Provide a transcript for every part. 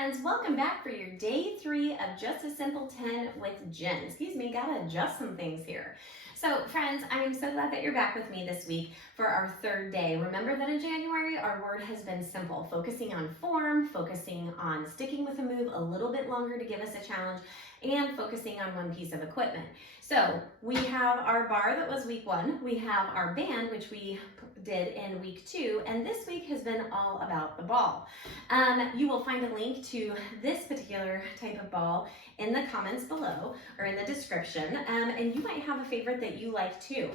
friends, welcome back for your day 3 of Just a Simple 10 with Jen. Excuse me, gotta adjust some things here. So friends, I am so glad that you're back with me this week for our 3rd day. Remember that in January, our word has been simple, focusing on form, focusing on sticking with a move a little bit longer to give us a challenge, and focusing on one piece of equipment. So we have our bar that was week 1, we have our band, which we did in week 2, and this week has been all about the ball. You will find a link to this particular type of ball in the comments below or in the description, and you might have a favorite that you like too.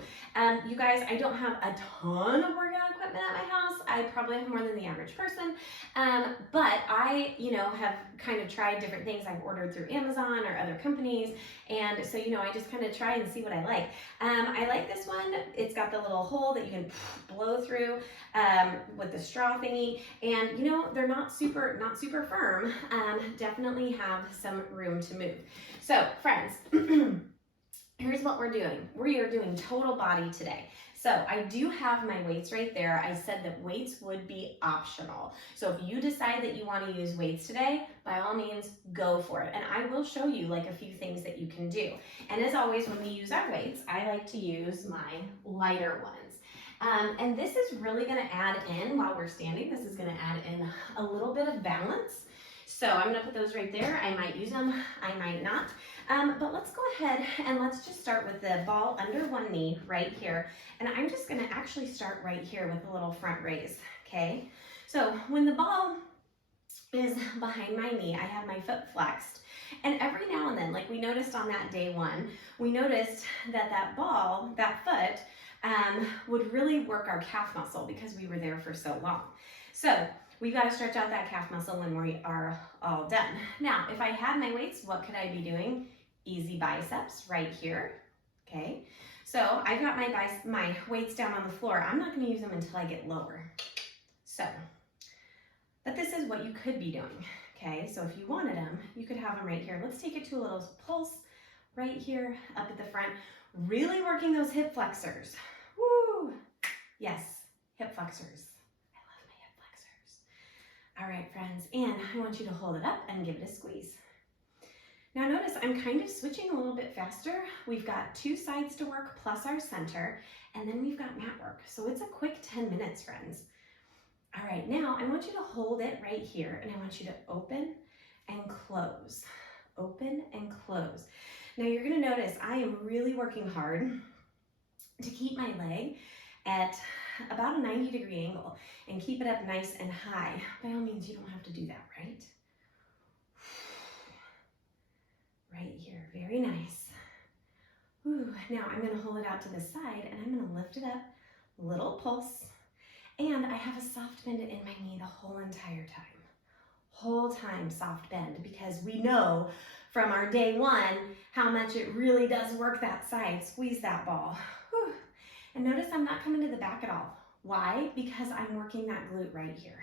You guys, I don't have a ton of workout equipment at my house. I probably have more than the average person, but I, have kind of tried different things I've ordered through Amazon or other companies, and so, I just kind of try and see what I like. I like this one. It's got the little hole that you can blow through with the straw thingy, and they're not super firm. Definitely have some room to move. So friends, here's what we're doing. We are doing total body today. So I do have my weights right there. I said that weights would be optional. So if you decide that you want to use weights today, by all means, go for it. And I will show you like a few things that you can do. And as always, when we use our weights, I like to use my lighter ones. And this is really going to add in, while we're standing, this is going to add in a little bit of balance. So I'm going to put those right there. I might use them, I might not. But let's go ahead and let's just start with the ball under one knee right here. And I'm just going to actually start right here with a little front raise, okay? So when the ball is behind my knee, I have my foot flexed. And every now and then, like we noticed on that day 1, we noticed that that ball, that foot, would really work our calf muscle because we were there for so long. So we've got to stretch out that calf muscle when we are all done. Now, if I had my weights, what could I be doing? Easy biceps right here, okay? So I've got my weights down on the floor. I'm not going to use them until I get lower. So, but this is what you could be doing, okay? So if you wanted them, you could have them right here. Let's take it to a little pulse right here up at the front, really working those hip flexors. Woo! Yes, hip flexors. All right, friends, and I want you to hold it up and give it a squeeze. Now notice I'm kind of switching a little bit faster. We've got 2 sides to work plus our center, and then we've got mat work. So it's a quick 10 minutes, friends. All right, now I want you to hold it right here, and I want you to open and close. Open and close. Now you're gonna notice I am really working hard to keep my leg at about a 90-degree angle and keep it up nice and high. By all means, you don't have to do that, right? Right here, very nice. Whew. Now I'm gonna hold it out to the side and I'm gonna lift it up, little pulse, and I have a soft bend in my knee the whole entire time. Whole time soft bend, because we know from our day 1 how much it really does work that side. Squeeze that ball. Whew. And notice I'm not coming to the back at all. Why? Because I'm working that glute right here.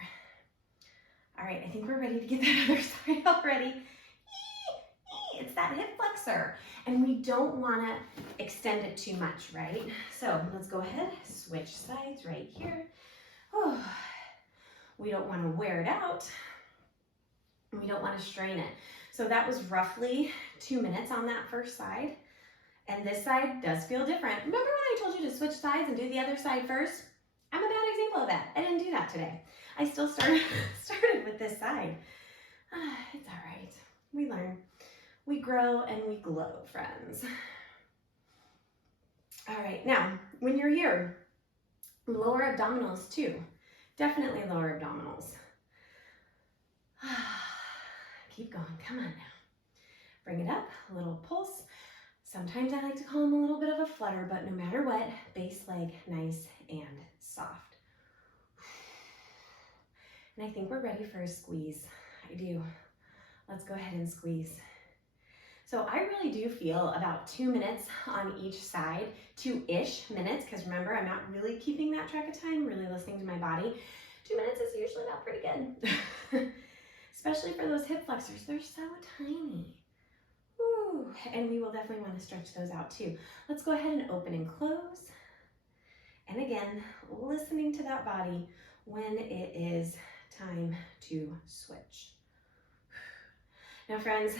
All right, I think we're ready to get that other side already. It's that hip flexor. And we don't want to extend it too much, right? So let's go ahead, switch sides right here. Oh, we don't want to wear it out. We don't want to strain it. So that was roughly 2 minutes on that first side. And this side does feel different. Remember when I told you to switch sides and do the other side first? I'm a bad example of that. I didn't do that today. I still started with this side. It's all right. We learn. We grow and we glow, friends. All right, now, when you're here, lower abdominals too. Definitely lower abdominals. Keep going. Come on now. Bring it up, a little pulse. Sometimes I like to call them a little bit of a flutter, but no matter what, base leg nice and soft. And I think we're ready for a squeeze. I do. Let's go ahead and squeeze. So I really do feel about 2 minutes on each side, 2-ish minutes, because remember, I'm not really keeping that track of time, really listening to my body. 2 minutes is usually about pretty good. Especially for those hip flexors, they're so tiny. Woo. And we will definitely want to stretch those out too. Let's go ahead and open and close. And again, listening to that body when it is time to switch. Now friends,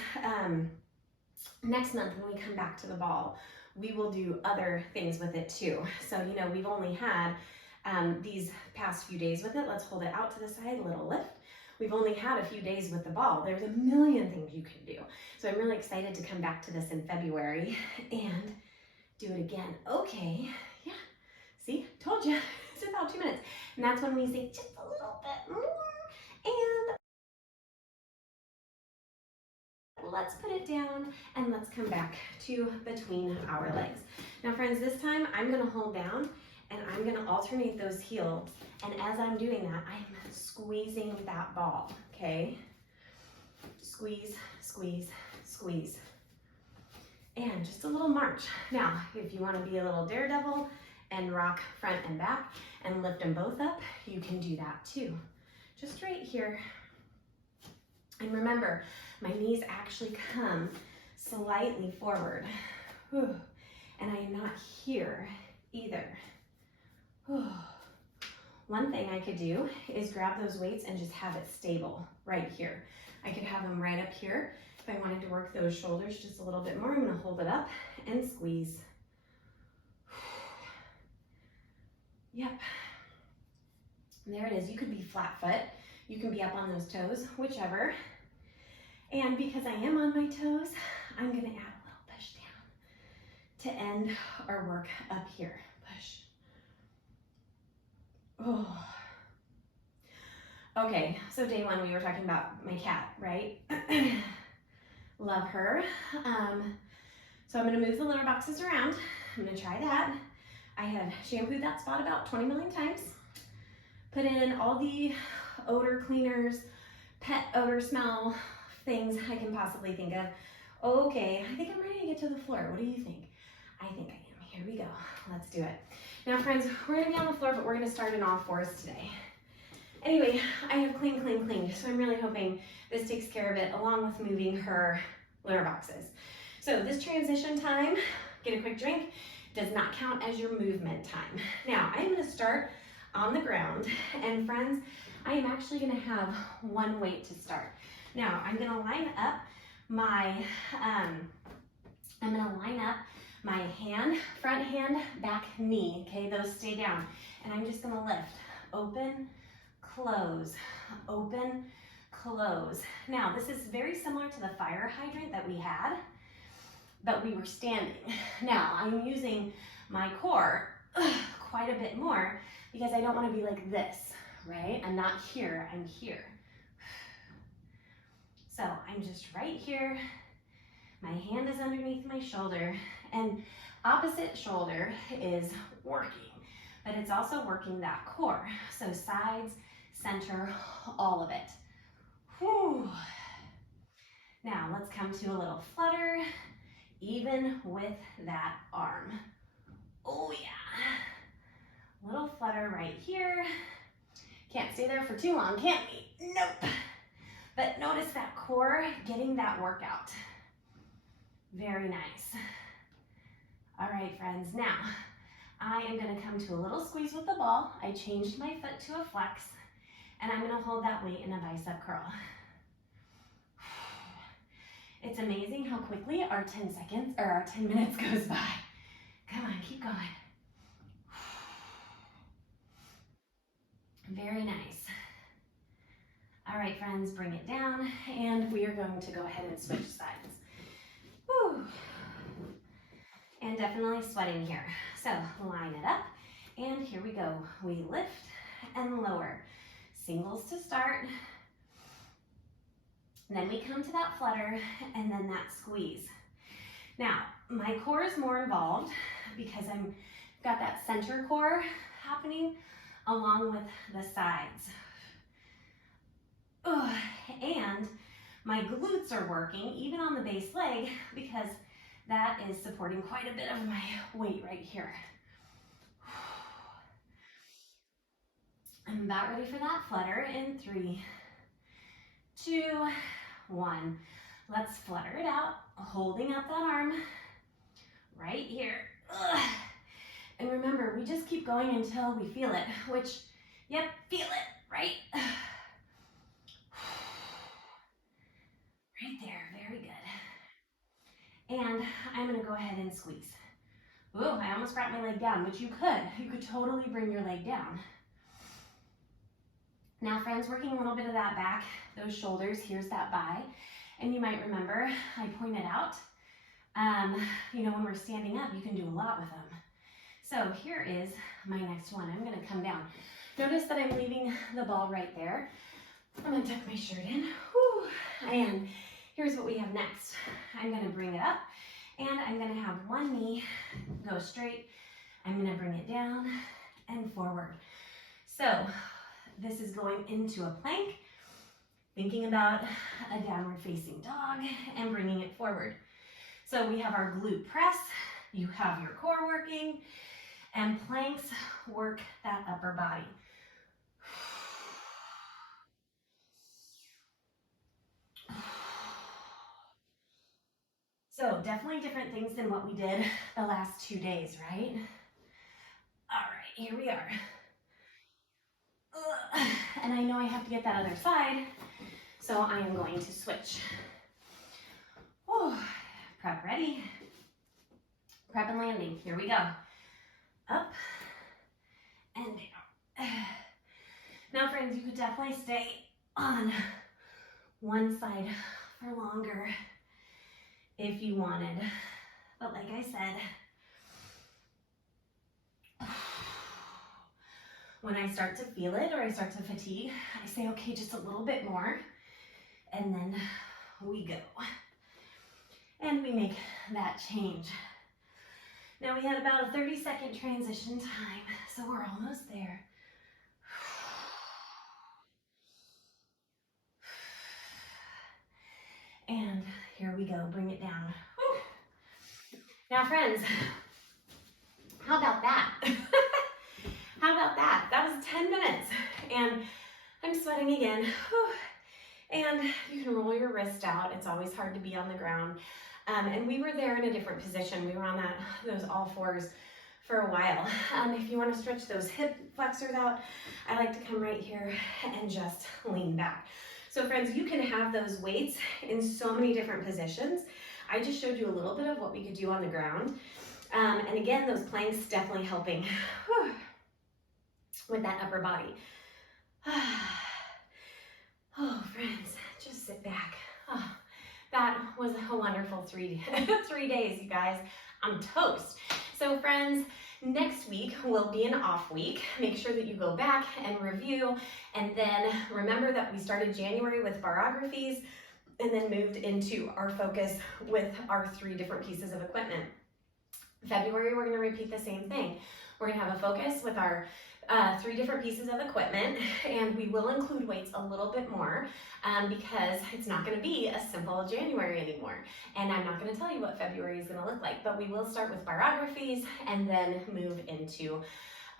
next month when we come back to the ball, we will do other things with it too. So, you know, we've only had these past few days with it. Let's hold it out to the side, a little lift. We've only had a few days with the ball. There's a million things you can do. So I'm really excited to come back to this in February and do it again. Okay, yeah, see, told you, it's about 2 minutes. And that's when we say just a little bit more, and let's put it down and let's come back to between our legs. Now friends, this time I'm gonna hold down and I'm gonna alternate those heels. And as I'm doing that, I'm squeezing that ball, okay? Squeeze, squeeze, squeeze. And just a little march. Now, if you wanna be a little daredevil and rock front and back and lift them both up, you can do that too. Just right here. And remember, my knees actually come slightly forward. Whew. And I am not here either. Whew. One thing I could do is grab those weights and just have it stable right here. I could have them right up here. If I wanted to work those shoulders just a little bit more, I'm gonna hold it up and squeeze. Yep. There it is. You could be flat foot. You can be up on those toes, whichever. And because I am on my toes, I'm gonna add a little push down to end our work up here. Push. Oh. Okay, so day one, we were talking about my cat, right? Love her. So I'm gonna move the litter boxes around. I'm gonna try that. I have shampooed that spot about 20 million times. Put in all the odor cleaners, pet odor smell things I can possibly think of. Okay, I think I'm ready to get to the floor. What do you think? I think I am. Here we go. Let's do it. Now friends, we're gonna be on the floor, but we're gonna start in all fours today. Anyway, I have cleaned, so I'm really hoping this takes care of it, along with moving her litter boxes. So this transition time, get a quick drink, does not count as your movement time. Now, I'm gonna start on the ground, and friends, I am actually gonna have one weight to start. Now, I'm gonna line up my, hand, front hand, back knee, okay? Those stay down. And I'm just gonna lift, open, close, open, close. Now, this is very similar to the fire hydrant that we had, but we were standing. Now, I'm using my core quite a bit more because I don't wanna be like this, right? I'm not here, I'm here. So I'm just right here. My hand is underneath my shoulder, and opposite shoulder is working, but it's also working that core. So sides, center, all of it. Whew. Now let's come to a little flutter, even with that arm. Oh yeah. Little flutter right here. Can't stay there for too long, can we? Nope. But notice that core, getting that workout. Very nice. All right, friends, now I am gonna come to a little squeeze with the ball. I changed my foot to a flex, and I'm gonna hold that weight in a bicep curl. It's amazing how quickly our 10 seconds, or our 10 minutes goes by. Come on, keep going. Very nice. All right, friends, bring it down, and we are going to go ahead and switch sides. Woo. And definitely sweating here. So line it up, and here we go. We lift and lower. Singles to start. And then we come to that flutter, and then that squeeze. Now, my core is more involved because I've got that center core happening along with the sides. And my glutes are working, even on the base leg, because that is supporting quite a bit of my weight right here. I'm about ready for that flutter in 3, 2, 1. Let's flutter it out, holding up that arm right here. And remember, we just keep going until we feel it, which, yep, feel it, right? Right there. And I'm gonna go ahead and squeeze. Ooh, I almost brought my leg down, which you could. You could totally bring your leg down. Now friends, working a little bit of that back, those shoulders, here's that bi. And you might remember, I pointed out, you know, when we're standing up, you can do a lot with them. So here is my next one. I'm gonna come down. Notice that I'm leaving the ball right there. I'm gonna tuck my shirt in. Whew. And here's what we have next. I'm gonna bring it up and I'm gonna have one knee go straight. I'm gonna bring it down and forward. So this is going into a plank, thinking about a downward facing dog and bringing it forward. So we have our glute press, you have your core working, and planks work that upper body. So definitely different things than what we did the last 2 days, right? All right, here we are. And I know I have to get that other side, so I am going to switch. Whew. Prep ready. Prep and landing, here we go. Up and down. Now friends, you could definitely stay on one side for longer if you wanted. But like I said, when I start to feel it or I start to fatigue, I say, okay, just a little bit more, and then we go. And we make that change. Now we had about a 30-second transition time, so we're almost there. And here we go, bring it down. Whew. Now friends, how about that? How about that? That was 10 minutes and I'm sweating again. Whew. And you can roll your wrist out. It's always hard to be on the ground. And we were there in a different position. We were on those all fours for a while. If you want to stretch those hip flexors out, I like to come right here and just lean back. So friends, you can have those weights in so many different positions. I just showed you a little bit of what we could do on the ground. And again, those planks definitely helping with that upper body. Oh, friends, just sit back. Oh, that was a wonderful 3 days, you guys. I'm toast. So friends, next week will be an off week. Make sure that you go back and review, and then remember that we started January with barographies and then moved into our focus with our 3 different pieces of equipment. February, we're going to repeat the same thing. We're going to have a focus with our 3 different pieces of equipment, and we will include weights a little bit more because it's not going to be a simple January anymore. And I'm not going to tell you what February is going to look like, but we will start with barographies and then move into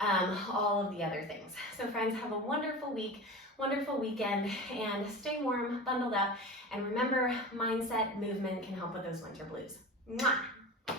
all of the other things. So friends, have a wonderful week, wonderful weekend, and stay warm, bundled up, and remember, mindset, movement can help with those winter blues. Mwah!